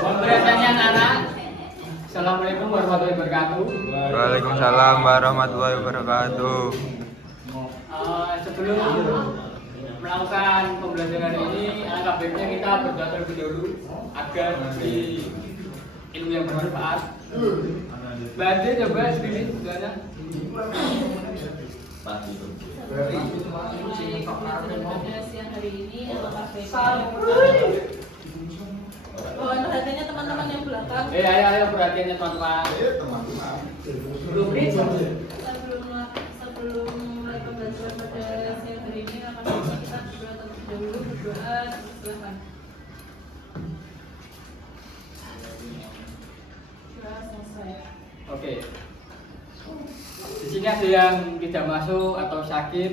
Pemberitaannya anak. Assalamualaikum warahmatullahi wabarakatuh. Waalaikumsalam warahmatullahi wabarakatuh. Sebelum melakukan pembelajaran ini, alangkah baiknya kita berdoa terlebih dahulu agar diberi ilmu yang bermanfaat. Bantu coba sendiri doanya. Siang hari ini mohon perhatiannya teman-teman yang belakang. Ayo perhatiannya teman-teman. Sebelum mulai pembelajaran pada siang hari ini akan kita berdoa terlebih dahulu. Silakan. Doa selesai. Oke. Di sini ada yang tidak masuk atau sakit,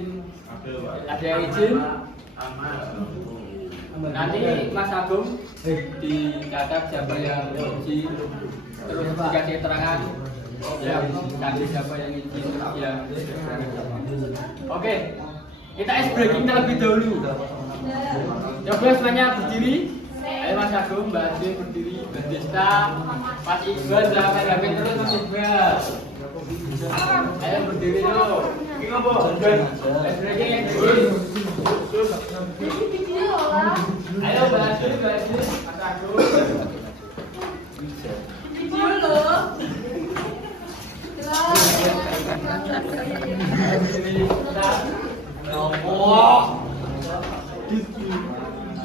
ada yang izin. Nanti Mas Agung dicatat siapa yang izin, terus dikasih keterangan yang tadi siapa yang izin, yang Oke, kita ice breaking terlebih dahulu. Coba semuanya berdiri. Ayo Mas Agung, Mbak Ade berdiri, Mbak Desta, Mas Iqbal, sampai David terus Mas Iqbal. Ayo berdiri dulu. Ice breaking yang berdiri. Ayo Mbak Ade, Mas Agung. Video loh.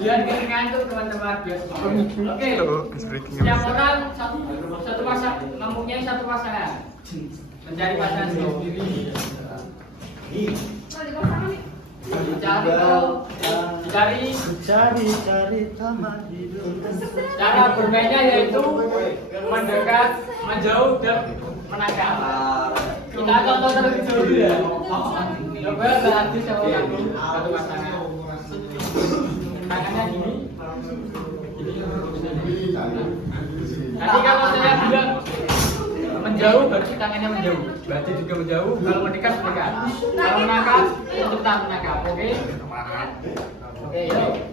Biar gak ngantuk teman-teman. Oke. Setiap orang satu pasangan, mempunyai satu pasangan. Mencari pasangan sendiri. Cari taman hidup. Cara bermainnya yaitu mendekat, menjauh dan menangkap. Kita contoh terlebih dahulu ya. Coba berarti sama aku satu pasangan. Tangannya gini. Nanti kalau saya bilang menjauh berarti tangannya menjauh. Berarti juga menjauh. Kalau mendekat mendekat. Kalau menangkap tetap menangkap. Oke? Oke, yuk.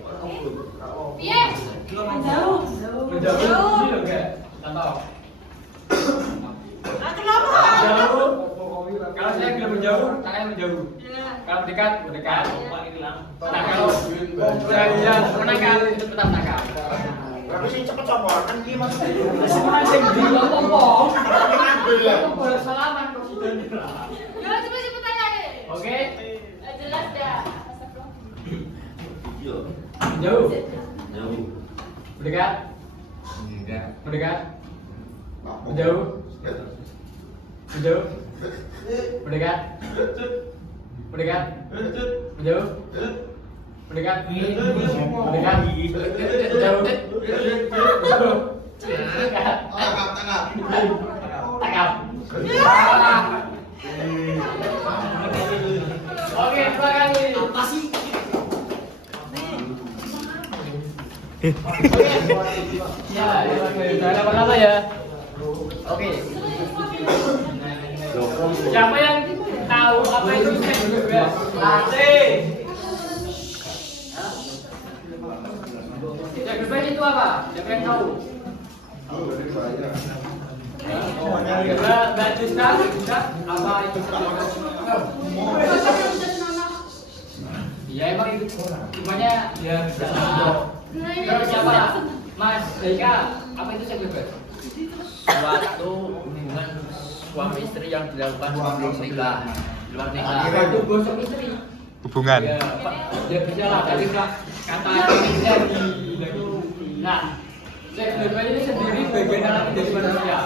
Iya. Menjauh. Menjauh. Ini loh enggak? Contoh. Kenapa? Menjauh. Kalau saya bilang menjauh, tangannya menjauh. Kalau mendekat, mendekat. Nah, kalau saya bilang menangkap, itu tetap menangkap. Tapi sih cepet coba kan ki Mas. Semua sing diomong. Aku boleh salaman kok sudah. Ya cepet aja deh. Oke. Jelas dah. Menjauh. Jauh. Mendekat. Mendekat. Menjauh. Menjauh. Mendekat. Mendekat. Menjauh. Mendekat. Mendekat. Menjauh. Tangkap. Oke, dua kali. Apa sih? Ya, jangan lama-lama ya. Oke. Siapa yang tahu apa itu seks bebas? Seks bebas itu apa? Siapa yang tahu? Mbak Dista, apa itu seks bebas? Ya emang itu semuanya ya bisa. Terus siapa? Mas Deka, apa itu seks bebas? Suatu hubungan suami istri yang dilakukan sebelum nikah. Luar nikah. Apa itu gosok istri? Hubungan. Ya, Pak. Ya bisa lah tadi Pak. Kata Indonesia di Nah, seks bebas ini sendiri bagian alami dari manusia.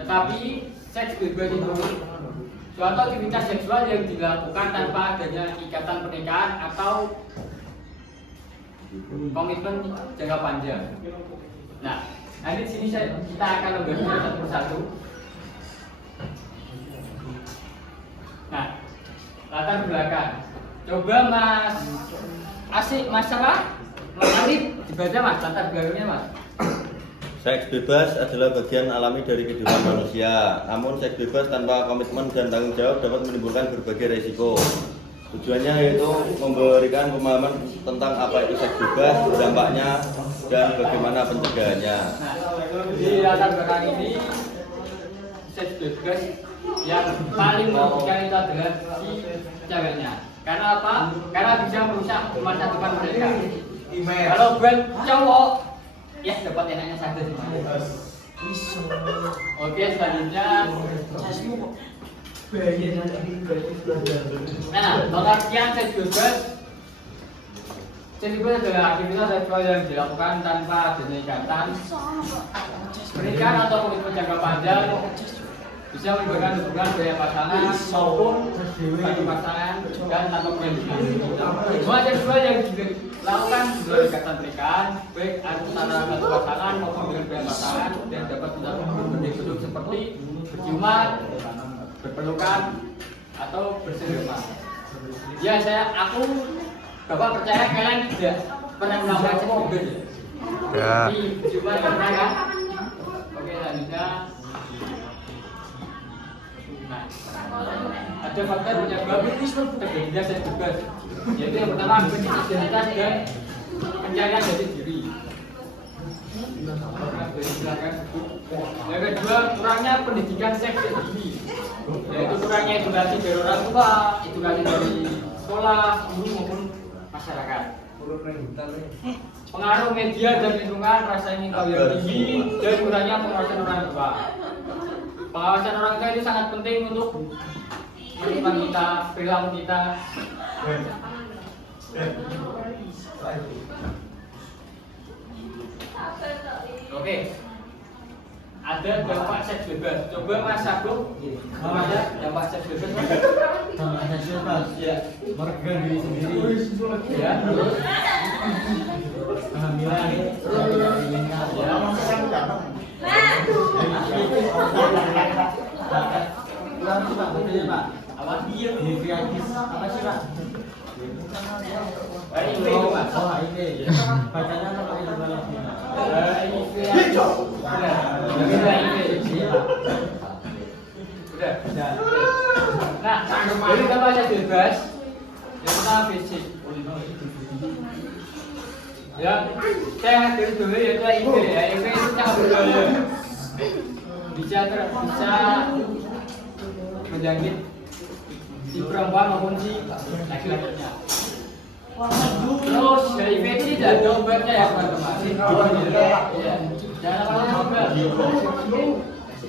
Tetapi seks bebas itu suatu aktivitas seksual yang dilakukan tanpa adanya ikatan pernikahan atau komitmen jangka panjang. Nah, nanti di sini kita akan membahasnya satu persatu. Nah, latar belakang. Coba Mas Asik, Mas apa? Mas Arif, dibaca Mas, latar belakangnya Mas. Seks bebas adalah bagian alami dari kehidupan manusia. Namun seks bebas tanpa komitmen dan tanggung jawab dapat menimbulkan berbagai resiko. Tujuannya yaitu memberikan pemahaman tentang apa itu seks bebas, dampaknya, dan bagaimana pencegahannya. Nah, di latar belakang ini seks bebas yang paling merugikan itu adalah si ceweknya. Karena apa? Karena bisa merusak masa depan mereka. Kalau buat cowok, ya dapat enaknya saja sih. Oke, selanjutnya. Nah, pengertian seks bebas. Seks bebas adalah aktivitas seksual yang dilakukan tanpa adanya ikatan, pernikahan atau komitmen jangka panjang, bisa melibatkan hubungan dengan pasangan maupun satu pasangan dan tanpa perlindungan. Semua seksual yang dilakukan di luar ikatan pernikahan, baik antara satu pasangan maupun dengan pihak pasangan, dan dapat mencakup bentuk seperti berciuman, berpelukan, atau bersentuhan. Ya, aku Bapak percaya kalian tidak pernah melakukan seks bebas Ya. Tapi berciuman pernah kan? Oke, selanjutnya. Nah, ada faktor penyebab terjadinya seks bebas, yaitu yang pertama identitas dan pencarian jati diri. Yang kedua, kurangnya pendidikan seks dini, yaitu kurangnya edukasi dari orang tua, edukasi dari sekolah, guru maupun masyarakat. Pengaruh media dan lingkungan, rasa ingin tahu yang tinggi, dan kurangnya pengawasan orang tua. Pengawasan orang tua itu sangat penting untuk menentukan kita, perilaku kita. Oke, ada dampak seks bebas. Coba Mas Agung, ada dampak seks bebas. Dampak seks bebas, Ya, merugikan diri sendiri. ya, terus, Kehamilan yang tidak diinginkan. apa? Hipnotis apa sih Pak? HIV itu Mas. Oh HIV. Bacanya apa pakai nama lagi? HIV. Udah. Udah. Nah, jadi dampak seks bebas. Yang pertama fisik. Ya, saya dari dulu yaitu HIV. HIV itu sangat berbahaya. Bisa menjangkit si perempuan maupun si laki-lakinya. Terus HIV ini tidak ada obatnya ya teman-teman. Ya, jangan lupa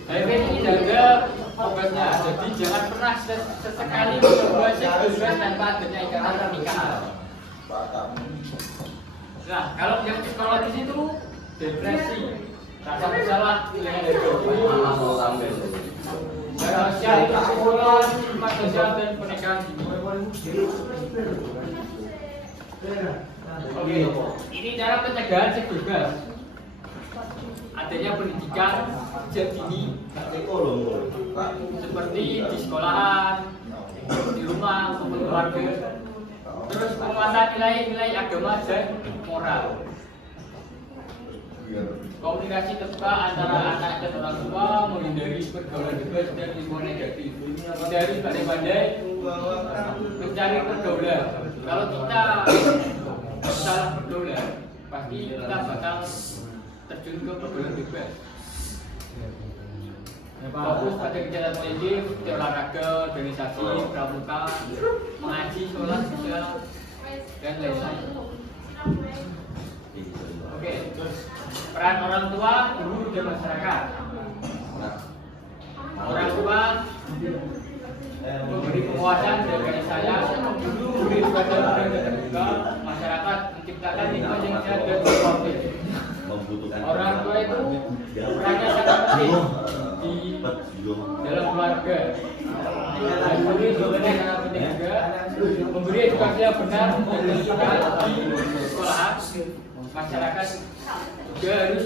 HIV ini tidak ada obatnya. Jadi jangan pernah sesekali mencoba seks bebas tanpa adanya ikatan pernikahan. Nah, kalau yang psikologis itu depresi, rasa bersalah, kehilangan dari sosial itu psikologi, stigma sosial dan pernikahan dini. Oke, ini cara pencegahan seks bebas. Adanya pendidikan sejak dini, seperti di sekolahan, di rumah, maupun keluarga. Terus penguasaan nilai-nilai agama dan moral. Komunikasi terbuka antara anak dan orang tua, menghindari pergaulan bebas dan lingkungan negatif. Hindari pandai-pandai mencari pergaulan. Kalau kita salah pergaulan, pasti kita bakal terjun ke pergaulan bebas. Fokus pada kegiatan positif, olahraga, organisasi, pramuka, mengaji, sholat, sosial, dan lain-lain. Oke, peran orang tua, guru, dan masyarakat. Orang tua memberi penguasaan dan kasih sayang, guru memberi pelajaran dan terbuka, masyarakat menciptakan lingkungan yang sehat dan supportif. Orang tua itu perannya sangat penting di dalam keluarga. Dan memberi sebenarnya sangat penting juga memberi edukasi yang benar dan juga di sekolahan. Masyarakat juga harus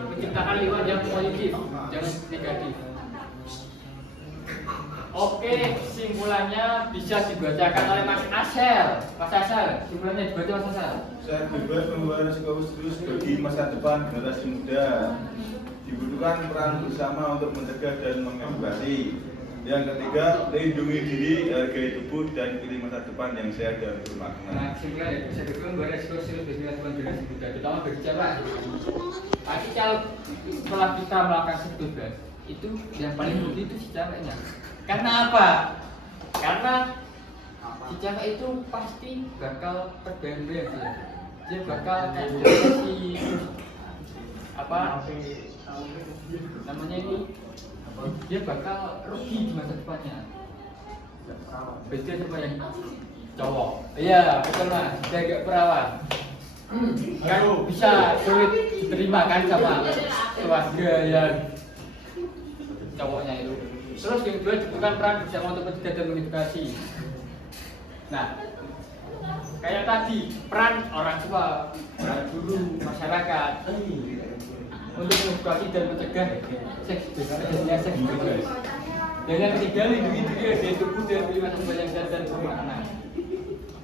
menciptakan lingkungan yang positif, jangan negatif. Oke, simpulannya bisa dibacakan oleh Mas Asel. Mas Asel, simpulannya dibaca Mas Asel. Seks bebas membawa risiko serius bagi masa depan generasi muda. Dibutuhkan peran bersama untuk mencegah dan mengedukasi. Yang ketiga, lindungi diri, hargai tubuh, dan pilih masa depan yang sehat dan bermakna. Nah, sehingga ya bisa dikatakan beresiko serius bagi lakukan generasi muda, terutama bagi cewek. Tapi kalau setelah kita melakukan seks bebas, itu yang paling rugi itu si ceweknya. Karena apa? Karena si cewek itu pasti bakal terganggu ya. Dia bakal kayak si apa namanya ini, dia bakal rugi di masa depannya. Beda sama yang cowok. Iya, betul mas. Dia agak perawan. Kan bisa sulit diterima kan sama keluarga yang cowoknya itu. Terus yang kedua dibutuhkan peran bersama untuk mencegah dan mengedukasi. Nah, kayak tadi peran orang tua, peran guru, masyarakat untuk mengedukasi dan mencegah seks bebas, adanya seks bebas. Dan yang ketiga, lindungi diri dari tubuh dan pilih masa depan yang sehat dan bermakna.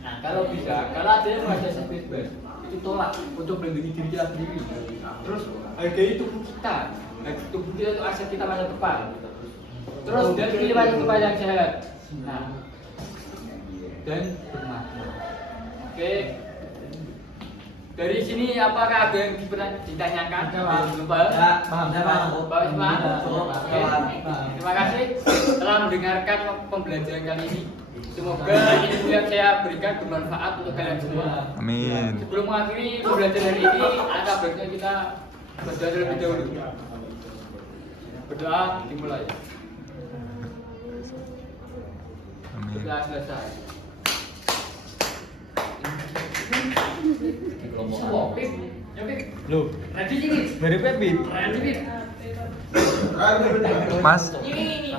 Nah, kalau bisa, kalau ada yang merasa seks bebas, itu tolak untuk melindungi diri kita sendiri. Terus hargai tubuh kita, tubuh kita itu aset kita masa depan. Terus dan pilih masa depan yang sehat. Nah, dan bermakna. Oke. Dari sini apakah ada yang ditanyakan? Lupa? Ya, paham, saya paham. Pak Isman? Oke. Paham. Terima kasih telah mendengarkan pembelajaran kali ini. Semoga ilmu yang saya berikan bermanfaat untuk kalian semua. Amin. Sebelum mengakhiri pembelajaran hari ini, ada baiknya kita berdoa terlebih dahulu. Berdoa dimulai. Amin. Sudah selesai. Semua, Pip. Ya, Pip. Loh, Ready, Pip. dari Pepin. Ready, Pip. Mas, Ini.